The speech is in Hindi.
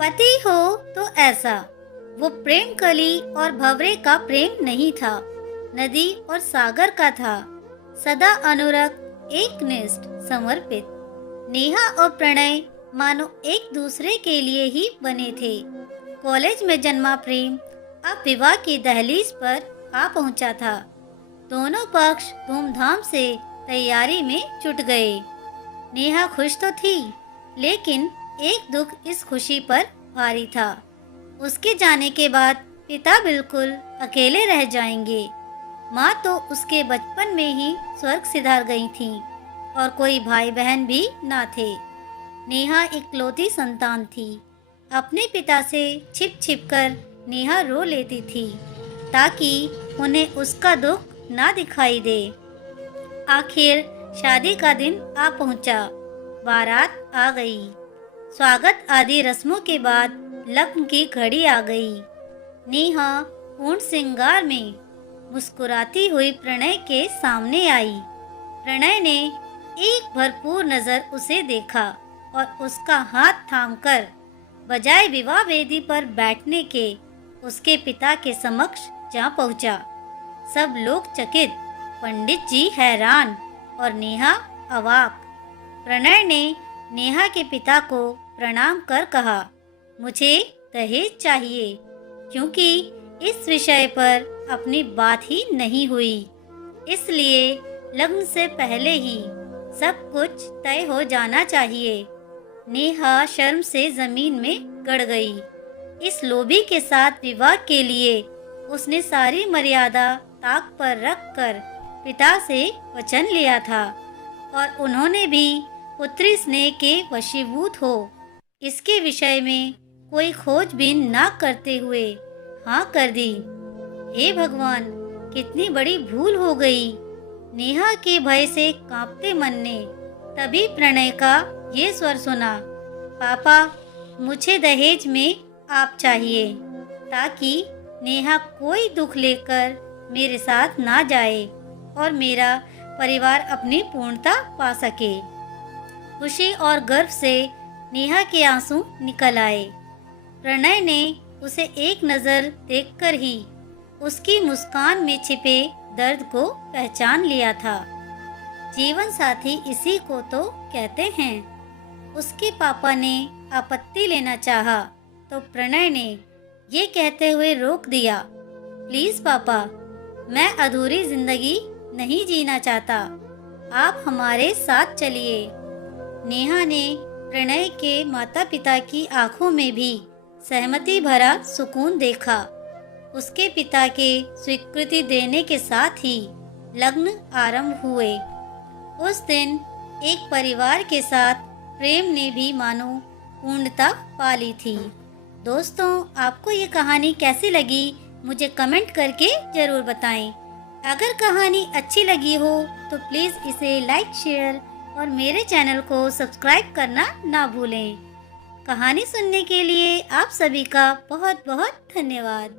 पति हो तो ऐसा। वो प्रेम कली और भंवरे का प्रेम नहीं था, नदी और सागर का था, सदा अनुरक्त, एकनिष्ठ, समर्पित। नेहा और प्रणय मानो एक दूसरे के लिए ही बने थे। कॉलेज में जन्मा प्रेम अब विवाह की दहलीज पर आ पहुंचा था। दोनों पक्ष धूमधाम से तैयारी में जुट गए। नेहा खुश तो थी, लेकिन एक दुख इस खुशी पर भारी था। उसके जाने के बाद पिता बिल्कुल अकेले रह जाएंगे। माँ तो उसके बचपन में ही स्वर्ग सिधार गई थीं और कोई भाई बहन भी ना थे। नेहा इकलौती संतान थी। अपने पिता से छिप छिप कर नेहा रो लेती थी ताकि उन्हें उसका दुख ना दिखाई दे। आखिर शादी का दिन आ पहुंचा। बारात आ गई। स्वागत आदि रस्मों के बाद लग्न की घड़ी आ गई। नेहा पूर्ण श्रृंगार में मुस्कुराती हुई प्रणय के सामने आई। प्रणय ने एक भरपूर नजर उसे देखा और उसका हाथ थामकर बजाय विवाह वेदी पर बैठने के उसके पिता के समक्ष जा पहुंचा। सब लोग चकित, पंडित जी हैरान और नेहा अवाक। प्रणय ने नेहा के पिता को प्रणाम कर कहा, मुझे दहेज चाहिए, क्योंकि इस विषय पर अपनी बात ही नहीं हुई। इसलिए लग्न से पहले ही सब कुछ तय हो जाना चाहिए। नेहा शर्म से जमीन में गड़ गई। इस लोभी के साथ विवाह के लिए उसने सारी मर्यादा ताक पर रखकर पिता से वचन लिया था और उन्होंने भी पुत्री स्नेह के वशीभूत हो इसके विषय में कोई खोजबीन ना करते हुए हाँ कर दी। हे भगवान, कितनी बड़ी भूल हो गई। नेहा के भय से कांपते मन ने तभी प्रणय का ये स्वर सुना, पापा, मुझे दहेज में आप चाहिए ताकि नेहा कोई दुख लेकर मेरे साथ ना जाए और मेरा परिवार अपनी पूर्णता पा सके। खुशी और गर्व से नेहा के आंसू निकल आए। प्रणय ने उसे एक नजर देखकर ही उसकी मुस्कान में छिपे दर्द को पहचान लिया था। जीवन साथी इसी को तो कहते हैं। उसके पापा ने आपत्ति लेना चाहा तो प्रणय ने ये कहते हुए रोक दिया, प्लीज पापा, मैं अधूरी जिंदगी नहीं जीना चाहता, आप हमारे साथ चलिए। नेहा ने प्रणय के माता पिता की आंखों में भी सहमति भरा सुकून देखा। उसके पिता के स्वीकृति देने के साथ ही लग्न आरंभ हुए। उस दिन एक परिवार के साथ प्रेम ने भी मानो पूर्णता पा ली थी। दोस्तों, आपको ये कहानी कैसी लगी मुझे कमेंट करके जरूर बताएं। अगर कहानी अच्छी लगी हो तो प्लीज़ इसे लाइक, शेयर और मेरे चैनल को सब्सक्राइब करना ना भूलें। कहानी सुनने के लिए आप सभी का बहुत बहुत धन्यवाद।